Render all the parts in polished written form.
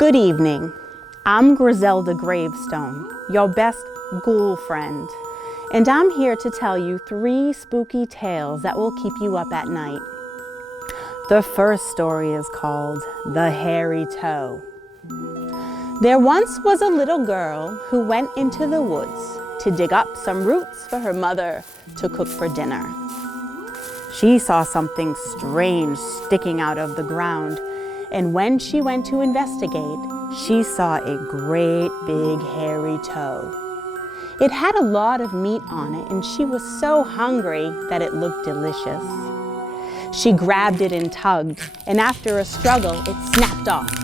Good evening. I'm Griselda Gravestone, your best ghoul friend, and I'm here to tell you 3 spooky tales that will keep you up at night. The first story is called The Hairy Toe. There once was a little girl who went into the woods to dig up some roots for her mother to cook for dinner. She saw something strange sticking out of the ground, and when she went to investigate, she saw a great big hairy toe. It had a lot of meat on it, and she was so hungry that it looked delicious. She grabbed it and tugged, and after a struggle, it snapped off.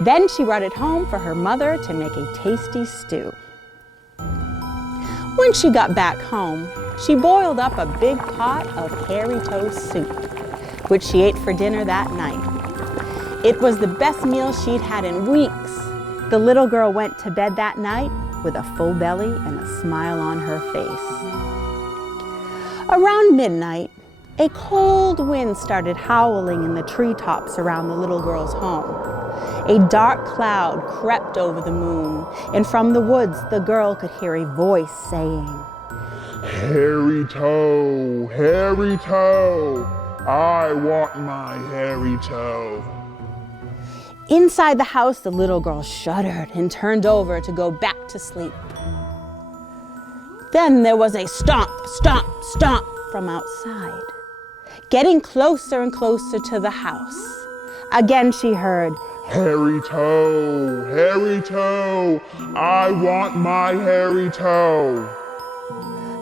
Then she brought it home for her mother to make a tasty stew. When she got back home, she boiled up a big pot of hairy toe soup, which she ate for dinner that night. It was the best meal she'd had in weeks. The little girl went to bed that night with a full belly and a smile on her face. Around midnight, a cold wind started howling in the treetops around the little girl's home. A dark cloud crept over the moon, and from the woods the girl could hear a voice saying, "Hairy toe, hairy toe, I want my hairy toe." Inside the house, the little girl shuddered and turned over to go back to sleep. Then there was a stomp, stomp, stomp from outside, getting closer and closer to the house. Again she heard, "Hairy toe, hairy toe, I want my hairy toe."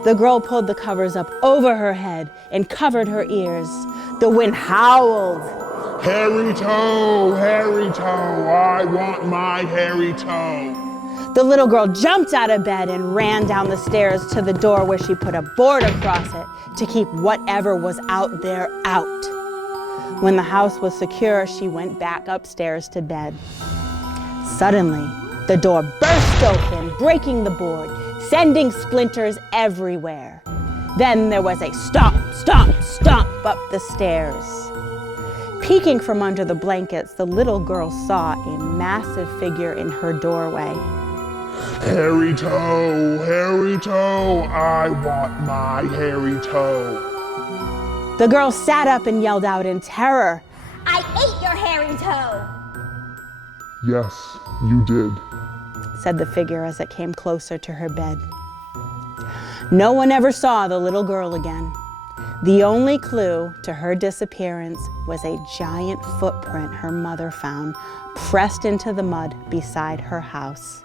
The girl pulled the covers up over her head and covered her ears. The wind howled. "Hairy toe, I want my hairy toe." The little girl jumped out of bed and ran down the stairs to the door, where she put a board across it to keep whatever was out there out. When the house was secure, she went back upstairs to bed. Suddenly, the door burst open, breaking the board, sending splinters everywhere. Then there was a stomp, stomp, stomp up the stairs. Peeking from under the blankets, the little girl saw a massive figure in her doorway. "Hairy toe, I want my hairy toe." The girl sat up and yelled out in terror, "I ate your hairy toe!" "Yes, you did," said the figure as it came closer to her bed. No one ever saw the little girl again. The only clue to her disappearance was a giant footprint her mother found pressed into the mud beside her house.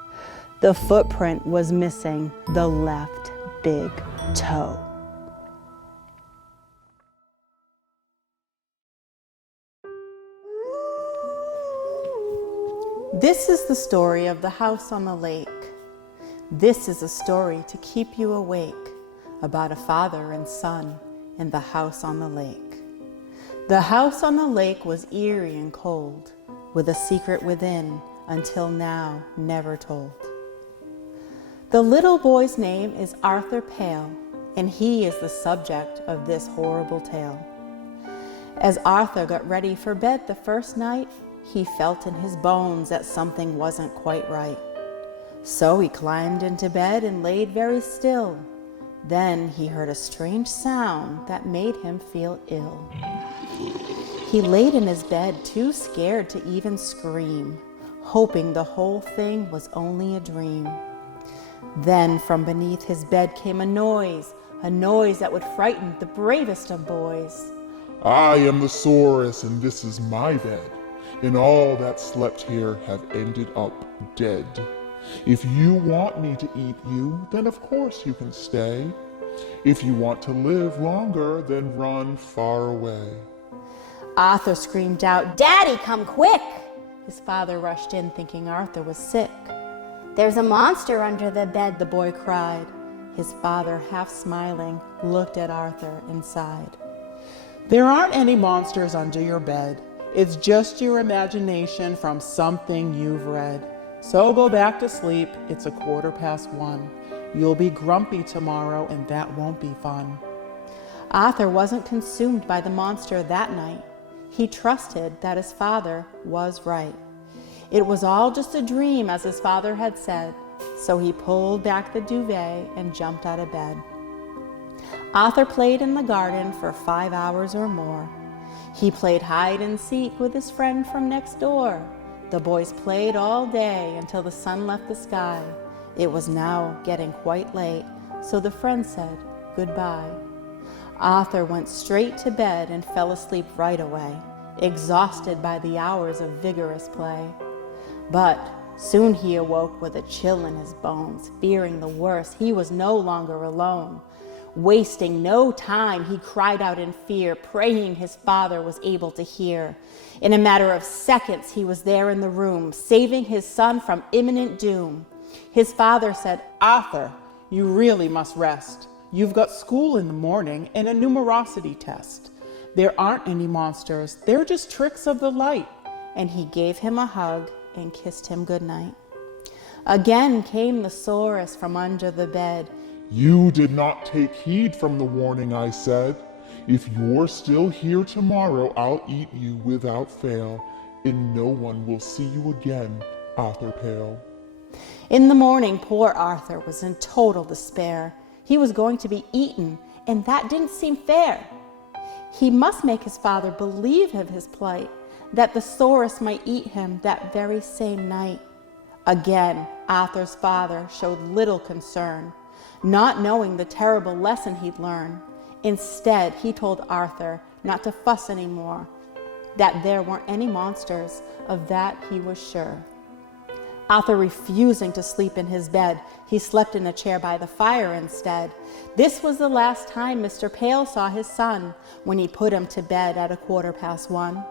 The footprint was missing the left big toe. This is the story of the house on the lake. This is a story to keep you awake about a father and son in the house on the lake. The house on the lake was eerie and cold, with a secret within, until now never told. The little boy's name is Arthur Pale, and he is the subject of this horrible tale. As Arthur got ready for bed the first night, he felt in his bones that something wasn't quite right. So he climbed into bed and laid very still. Then he heard a strange sound that made him feel ill. He laid in his bed too scared to even scream, hoping the whole thing was only a dream. Then from beneath his bed came a noise that would frighten the bravest of boys. "I am the Saurus, and this is my bed, and all that slept here have ended up dead. If you want me to eat you, then of course you can stay. If you want to live longer, then run far away." Arthur screamed out, "Daddy, come quick!" His father rushed in thinking Arthur was sick. "There's a monster under the bed," the boy cried. His father, half smiling, looked at Arthur and sighed. "There aren't any monsters under your bed. It's just your imagination from something you've read. So go back to sleep. It's 1:15. You'll be grumpy tomorrow, and that won't be fun." Arthur wasn't consumed by the monster that night. He trusted that his father was right. It was all just a dream, as his father had said, so he pulled back the duvet and jumped out of bed. Arthur played in the garden for 5 hours or more. He played hide and seek with his friend from next door. The boys played all day until the sun left the sky. It was now getting quite late, so the friend said goodbye. Arthur went straight to bed and fell asleep right away, exhausted by the hours of vigorous play. But soon he awoke with a chill in his bones, fearing the worst. He was no longer alone. Wasting no time, he cried out in fear, praying his father was able to hear. In a matter of seconds, he was there in the room, saving his son from imminent doom. His father said, Arthur, you really must rest. You've got school in the morning and a numerosity test. There aren't any monsters, they're just tricks of the light. And he gave him a hug and kissed him goodnight. Again came the sorest from under the bed. You did not take heed from the warning I said. If you're still here tomorrow, I'll eat you without fail, and no one will see you again, Arthur Pale. In the morning, poor Arthur was in total despair. He was going to be eaten, and that didn't seem fair. He must make his father believe of his plight, that the sorest might eat him that very same night. Again, Arthur's father showed little concern, not knowing the terrible lesson he'd learned. Instead, he told Arthur not to fuss anymore, that there weren't any monsters, of that he was sure. Arthur refusing to sleep in his bed, he slept in a chair by the fire instead. This was the last time Mr. Pale saw his son, when he put him to bed at 1:15.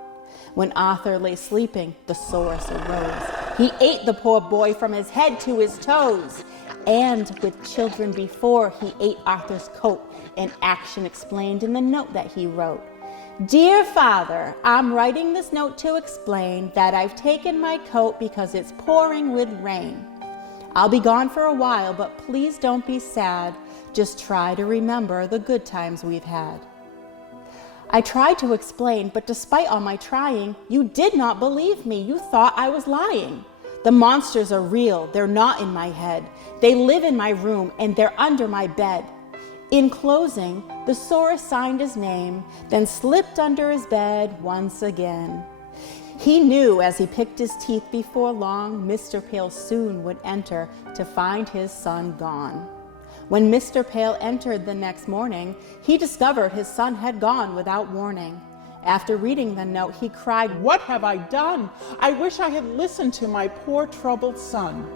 When Arthur lay sleeping, the sorest arose. He ate the poor boy from his head to his toes. And with children before, he ate Arthur's coat, an action explained in the note that he wrote. Dear Father, I'm writing this note to explain that I've taken my coat because it's pouring with rain. I'll be gone for a while, but please don't be sad. Just try to remember the good times we've had. I tried to explain, but despite all my trying, you did not believe me. You thought I was lying. The monsters are real, they're not in my head. They live in my room and they're under my bed. In closing, the sorest signed his name, then slipped under his bed once again. He knew as he picked his teeth before long, Mr. Pale soon would enter to find his son gone. When Mr. Pale entered the next morning, he discovered his son had gone without warning. After reading the note, he cried, What have I done? I wish I had listened to my poor troubled son.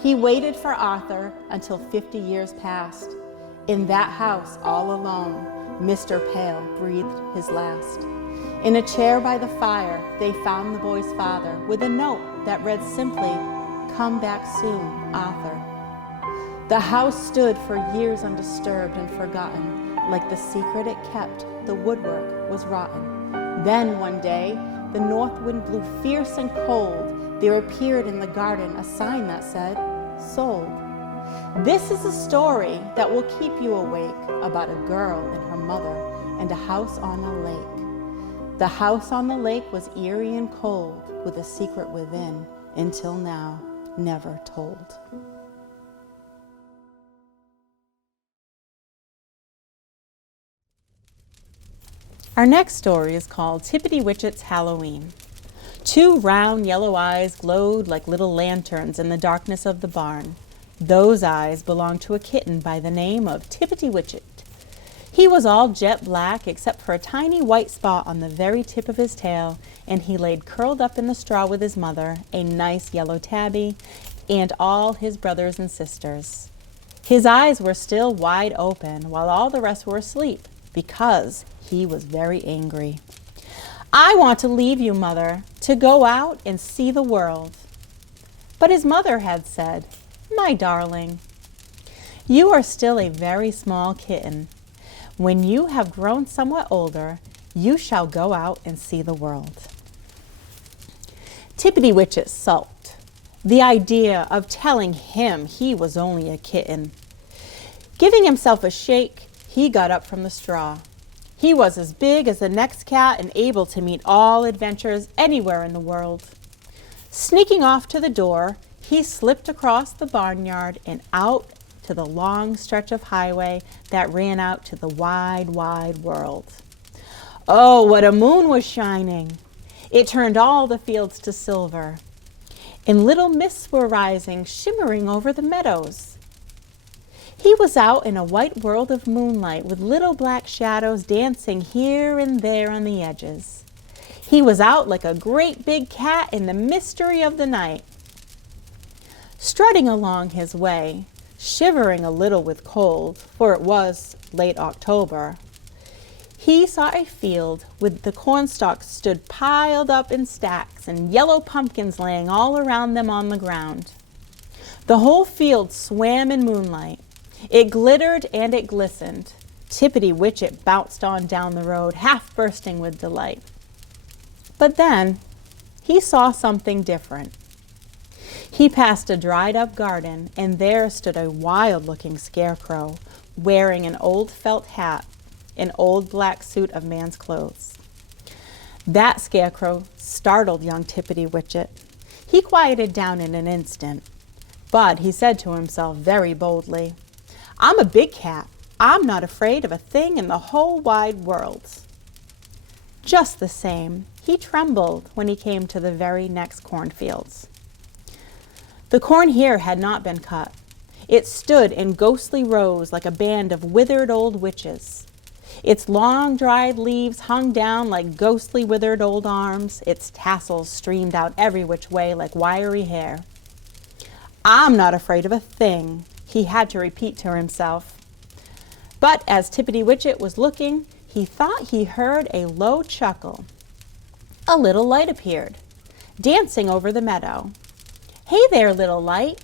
He waited for Arthur until 50 years passed. In that house, all alone, Mr. Pale breathed his last. In a chair by the fire, they found the boy's father with a note that read simply, Come back soon, Arthur. The house stood for years undisturbed and forgotten. Like the secret it kept, the woodwork was rotten. Then one day, the north wind blew fierce and cold. There appeared in the garden a sign that said, Sold. This is a story that will keep you awake about a girl and her mother and a house on a lake. The house on the lake was eerie and cold, with a secret within, until now, never told. Our next story is called Tippitty Witchit's Halloween. 2 round yellow eyes glowed like little lanterns in the darkness of the barn. Those eyes belonged to a kitten by the name of Tippitty Witchit. He was all jet black except for a tiny white spot on the very tip of his tail, and he laid curled up in the straw with his mother, a nice yellow tabby, and all his brothers and sisters. His eyes were still wide open while all the rest were asleep, because he was very angry. I want to leave you, Mother, to go out and see the world. But his mother had said, My darling, you are still a very small kitten. When you have grown somewhat older, you shall go out and see the world. Tippitty Witchit sulked. The idea of telling him he was only a kitten. Giving himself a shake, he got up from the straw. He was as big as the next cat and able to meet all adventures anywhere in the world. Sneaking off to the door, he slipped across the barnyard and out to the long stretch of highway that ran out to the wide, wide world. Oh, what a moon was shining! It turned all the fields to silver, and little mists were rising, shimmering over the meadows. He was out in a white world of moonlight with little black shadows dancing here and there on the edges. He was out like a great big cat in the mystery of the night. Strutting along his way, shivering a little with cold, for it was late October, he saw a field with the cornstalks stood piled up in stacks and yellow pumpkins laying all around them on the ground. The whole field swam in moonlight. It glittered and it glistened. Tippitty Witchit bounced on down the road, half bursting with delight. But then he saw something different. He passed a dried-up garden, and there stood a wild-looking scarecrow, wearing an old felt hat, an old black suit of man's clothes. That scarecrow startled young Tippitty Witchit. He quieted down in an instant, but he said to himself very boldly, "I'm a big cat. I'm not afraid of a thing in the whole wide world." Just the same, he trembled when he came to the very next cornfields. The corn here had not been cut. It stood in ghostly rows like a band of withered old witches. Its long dried leaves hung down like ghostly withered old arms. Its tassels streamed out every which way like wiry hair. "I'm not afraid of a thing," he had to repeat to himself. But as Tippitty Witchit was looking, he thought he heard a low chuckle. A little light appeared, dancing over the meadow. "Hey there, little light."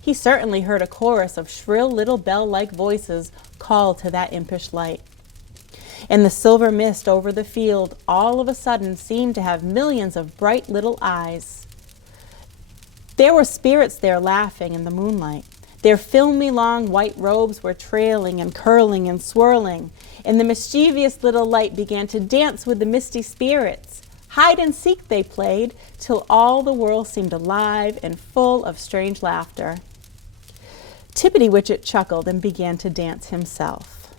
He certainly heard a chorus of shrill little bell-like voices call to that impish light. And the silver mist over the field all of a sudden seemed to have millions of bright little eyes. There were spirits there laughing in the moonlight. Their filmy long white robes were trailing and curling and swirling, and the mischievous little light began to dance with the misty spirits. Hide and seek they played, till all the world seemed alive and full of strange laughter. Tippitty Witchit chuckled and began to dance himself.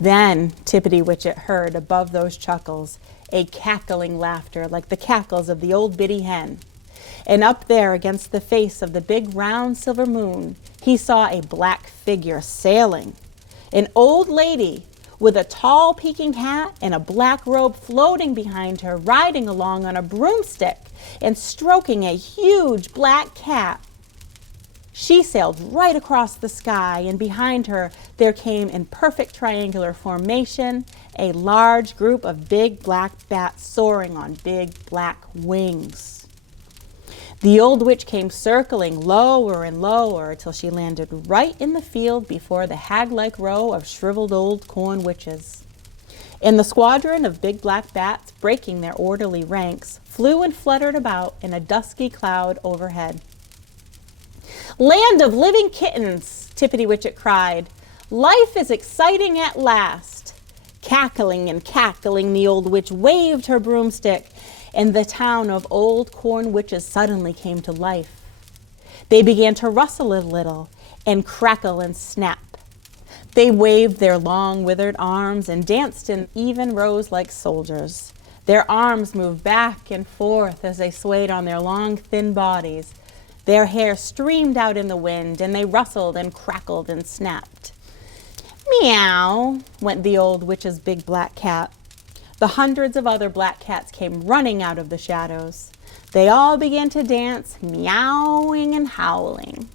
Then Tippitty Witchit heard above those chuckles a cackling laughter like the cackles of the old biddy hen. And up there against the face of the big round silver moon, he saw a black figure sailing. An old lady with a tall peaking hat and a black robe floating behind her, riding along on a broomstick and stroking a huge black cat. She sailed right across the sky, and behind her there came in perfect triangular formation a large group of big black bats soaring on big black wings. The old witch came circling lower and lower till she landed right in the field before the hag-like row of shriveled old corn witches. And the squadron of big black bats, breaking their orderly ranks, flew and fluttered about in a dusky cloud overhead. "Land of living kittens," Tippitty Witchit cried. "Life is exciting at last." Cackling and cackling, the old witch waved her broomstick, and the town of old corn witches suddenly came to life. They began to rustle a little and crackle and snap. They waved their long withered arms and danced in even rows like soldiers. Their arms moved back and forth as they swayed on their long thin bodies. Their hair streamed out in the wind, and they rustled and crackled and snapped. "Meow," went the old witch's big black cat. The hundreds of other black cats came running out of the shadows. They all began to dance, meowing and howling.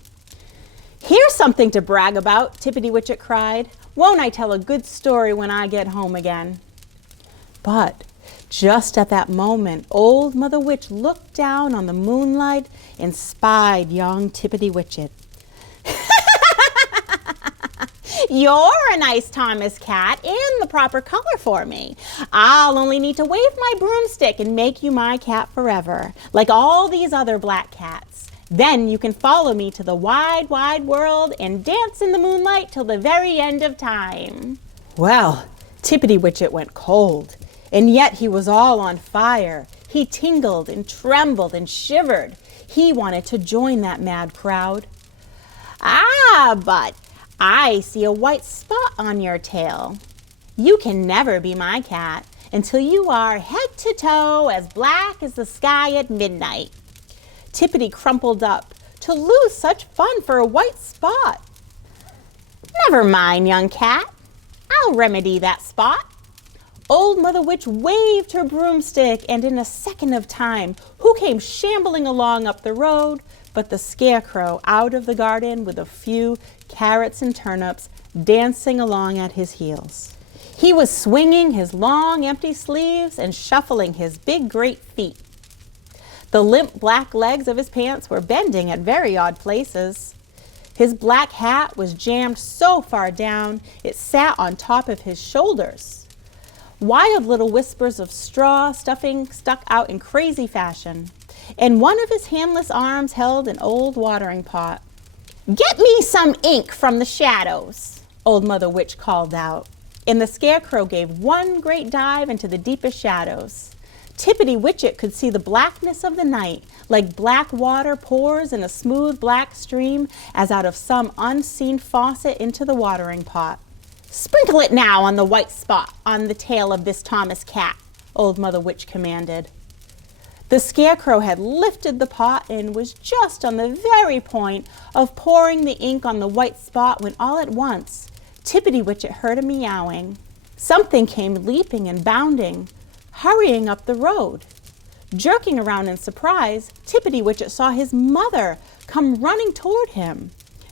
"Here's something to brag about," Tippitty Witchit cried. "Won't I tell a good story when I get home again?" But just at that moment, old Mother Witch looked down on the moonlight and spied young Tippitty Witchit. "You're a nice Thomas cat in the proper color for me. I'll only need to wave my broomstick and make you my cat forever, like all these other black cats. Then you can follow me to the wide, wide world and dance in the moonlight till the very end of time." Well, Tippitty Witchit went cold, and yet he was all on fire. He tingled and trembled and shivered. He wanted to join that mad crowd. "Ah, but I see a white spot on your tail. You can never be my cat until you are head to toe as black as the sky at midnight." Tippitty crumpled up. To lose such fun for a white spot. "Never mind, young cat. I'll remedy that spot." Old Mother Witch waved her broomstick, and in a second of time, who came shambling along up the road but the Scarecrow out of the garden with a few carrots and turnips dancing along at his heels. He was swinging his long empty sleeves and shuffling his big great feet. The limp black legs of his pants were bending at very odd places. His black hat was jammed so far down it sat on top of his shoulders. Wild little whispers of straw stuffing stuck out in crazy fashion, and one of his handless arms held an old watering pot. "Get me some ink from the shadows," Old Mother Witch called out, and the Scarecrow gave one great dive into the deepest shadows. Tippity Witchit could see the blackness of the night, like black water pours in a smooth black stream as out of some unseen faucet into the watering pot. "Sprinkle it now on the white spot on the tail of this Thomas cat," Old Mother Witch commanded. The Scarecrow had lifted the pot and was just on the very point of pouring the ink on the white spot when all at once Tippity Witchit heard a meowing. Something came leaping and bounding, hurrying up the road. Jerking around in surprise, Tippity Witchit saw his mother come running toward him.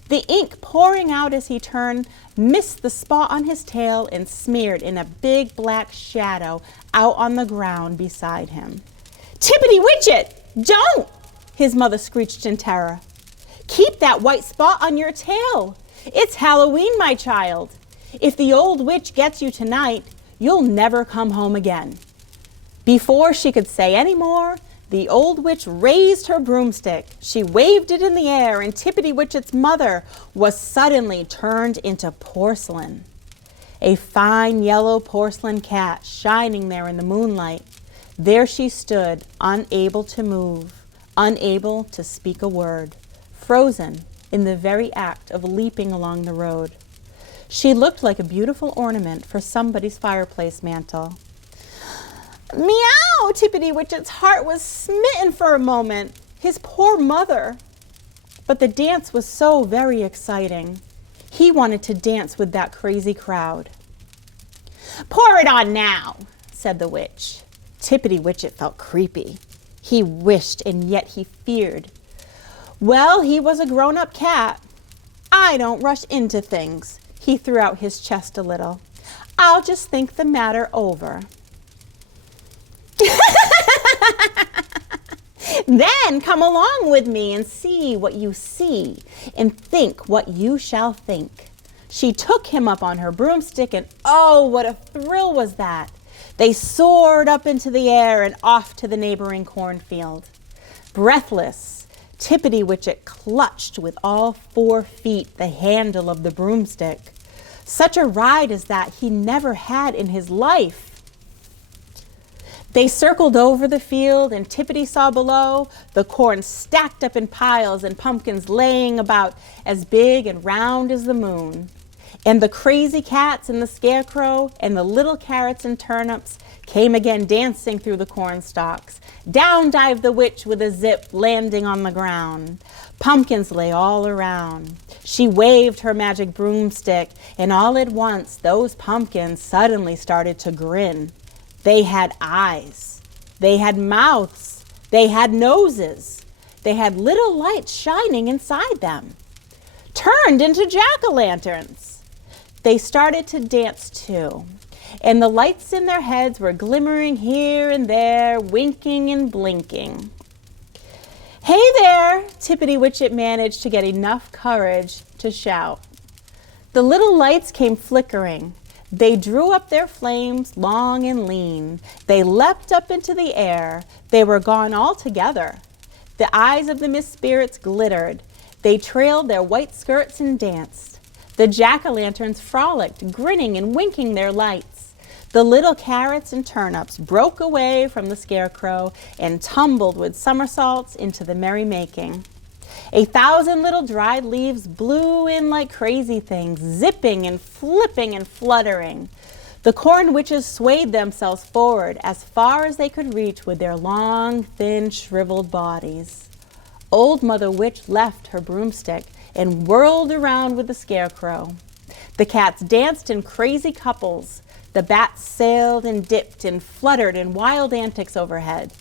The ink pouring out as he turned missed the spot on his tail and smeared in a big black shadow out on the ground beside him. "Tippity Witchit, don't!" his mother screeched in terror. "Keep that white spot on your tail. It's Halloween, my child. If the old witch gets you tonight, you'll never come home again." Before she could say any more, the old witch raised her broomstick. She waved it in the air, and Tippity Witchit's mother was suddenly turned into porcelain. A fine yellow porcelain cat shining there in the moonlight. There she stood, unable to move, unable to speak a word, frozen in the very act of leaping along the road. She looked like a beautiful ornament for somebody's fireplace mantel. "Meow!" Tippity Witchit's heart was smitten for a moment. His poor mother. But the dance was so very exciting. He wanted to dance with that crazy crowd. "Pour it on now," said the witch. Tippity Witchit felt creepy. He wished and yet he feared. Well, he was a grown-up cat. "I don't rush into things." He threw out his chest a little. "I'll just think the matter over." "Then come along with me and see what you see and think what you shall think." She took him up on her broomstick, and oh, what a thrill was that! They soared up into the air and off to the neighboring cornfield. Breathless, Tippity Witchit clutched with all 4 feet the handle of the broomstick. Such a ride as that he never had in his life. They circled over the field, and Tippity saw below the corn stacked up in piles and pumpkins laying about as big and round as the moon. And the crazy cats and the Scarecrow and the little carrots and turnips came again dancing through the corn stalks. Down dived the witch with a zip, landing on the ground. Pumpkins lay all around. She waved her magic broomstick, and all at once those pumpkins suddenly started to grin. They had eyes, they had mouths, they had noses, they had little lights shining inside them, turned into jack-o'-lanterns. They started to dance too, and the lights in their heads were glimmering here and there, winking and blinking. "Hey there!" Tippity Witchit managed to get enough courage to shout. The little lights came flickering. They drew up their flames long and lean. They leapt up into the air. They were gone altogether. The eyes of the mist spirits glittered. They trailed their white skirts and danced. The jack-o'-lanterns frolicked, grinning and winking their lights. The little carrots and turnips broke away from the scarecrow and tumbled with somersaults into the merrymaking. 1,000 little dried leaves blew in like crazy things, zipping and flipping and fluttering. The corn witches swayed themselves forward as far as they could reach with their long, thin, shriveled bodies. Old Mother Witch left her broomstick and whirled around with the scarecrow. The cats danced in crazy couples. The bats sailed and dipped and fluttered in wild antics overhead.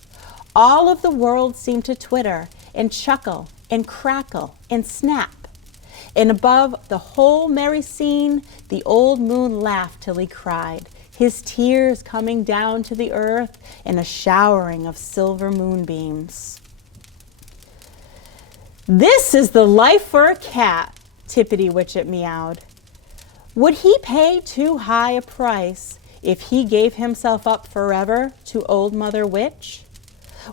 All of the world seemed to twitter and chuckle and crackle and snap. And above the whole merry scene, the old moon laughed till he cried, his tears coming down to the earth in a showering of silver moonbeams. "This is the life for a cat," Tippitty Witchit meowed. Would he pay too high a price if he gave himself up forever to Old Mother Witch?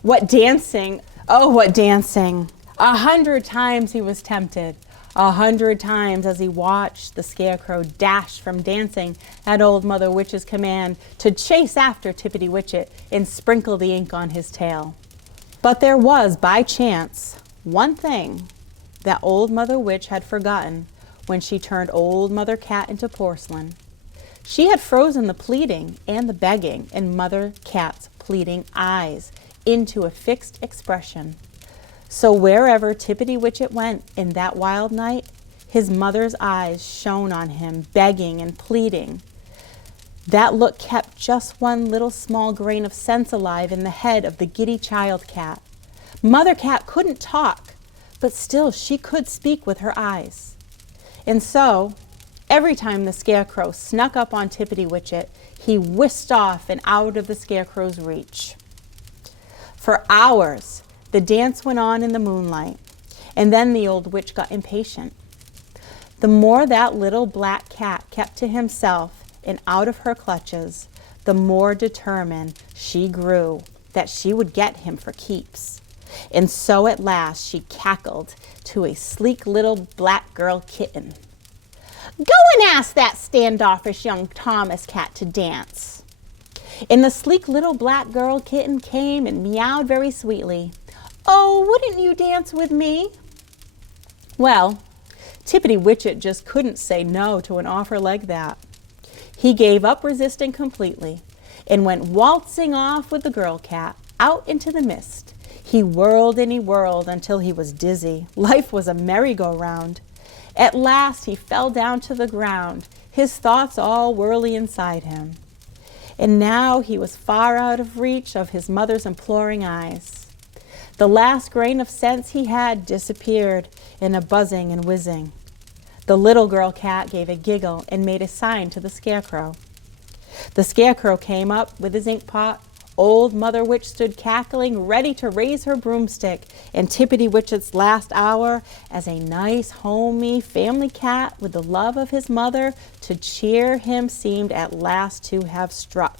What dancing, oh, what dancing! 100 times he was tempted. 100 times as he watched the scarecrow dash from dancing at Old Mother Witch's command to chase after Tippitty Witchit and sprinkle the ink on his tail. But there was, by chance, one thing that Old Mother Witch had forgotten when she turned Old Mother Cat into porcelain. She had frozen the pleading and the begging in Mother Cat's pleading eyes into a fixed expression. So wherever Tippitty Witchit went in that wild night, his mother's eyes shone on him, begging and pleading. That look kept just one little small grain of sense alive in the head of the giddy child cat. Mother Cat couldn't talk, but still she could speak with her eyes. And so, every time the scarecrow snuck up on Tippitty Witchit, he whisked off and out of the scarecrow's reach. For hours, the dance went on in the moonlight, and then the old witch got impatient. The more that little black cat kept to himself and out of her clutches, the more determined she grew that she would get him for keeps. And so at last she cackled to a sleek little black girl kitten. "Go and ask that standoffish young Thomas cat to dance." And the sleek little black girl kitten came and meowed very sweetly. "Oh, wouldn't you dance with me?" Well, Tippitty Witchit just couldn't say no to an offer like that. He gave up resisting completely and went waltzing off with the girl cat out into the mist. He whirled and he whirled until he was dizzy. Life was a merry-go-round. At last he fell down to the ground, his thoughts all whirly inside him. And now he was far out of reach of his mother's imploring eyes. The last grain of sense he had disappeared in a buzzing and whizzing. The little girl cat gave a giggle and made a sign to the scarecrow. The scarecrow came up with his ink pot. Old Mother Witch stood cackling, ready to raise her broomstick, and Tippitty Witchit's last hour as a nice, homey family cat with the love of his mother to cheer him seemed at last to have struck.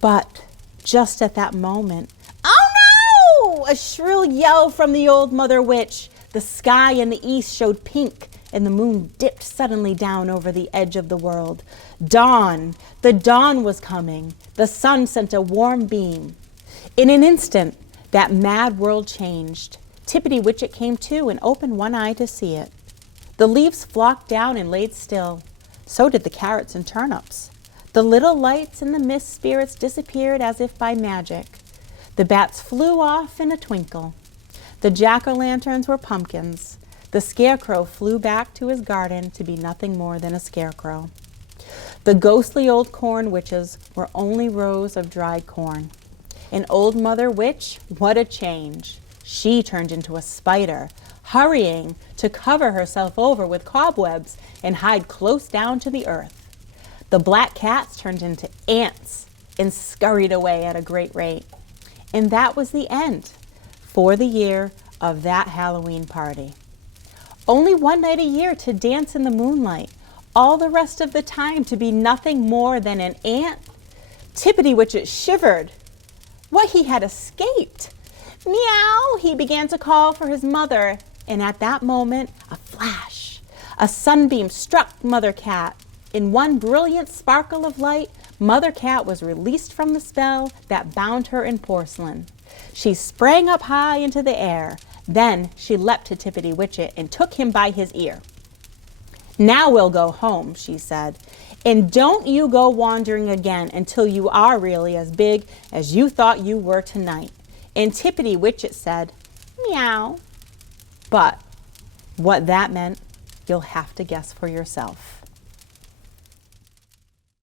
But just at that moment, "Oh no!" a shrill yell from the Old Mother Witch. The sky in the east showed pink, and the moon dipped suddenly down over the edge of the world. Dawn! The dawn was coming. The sun sent a warm beam. In an instant, that mad world changed. Tippitty Witchit came to and opened one eye to see it. The leaves flocked down and laid still. So did the carrots and turnips. The little lights and the mist spirits disappeared as if by magic. The bats flew off in a twinkle. The jack-o'-lanterns were pumpkins. The scarecrow flew back to his garden to be nothing more than a scarecrow. The ghostly old corn witches were only rows of dried corn. And Old Mother Witch, what a change! She turned into a spider, hurrying to cover herself over with cobwebs and hide close down to the earth. The black cats turned into ants and scurried away at a great rate. And that was the end, for the year, of that Halloween party. Only one night a year to dance in the moonlight, all the rest of the time to be nothing more than an ant. Tippitty Witchit shivered. What, he had escaped! Meow! He began to call for his mother, and at that moment, a flash, a sunbeam struck Mother Cat. in one brilliant sparkle of light, Mother Cat was released from the spell that bound her in porcelain. She sprang up high into the air. Then she leapt to Tippitty Witchit and took him by his ear. "Now we'll go home," she said, "and don't you go wandering again until you are really as big as you thought you were tonight." And Tippitty Witchit said, "Meow." But what that meant, you'll have to guess for yourself.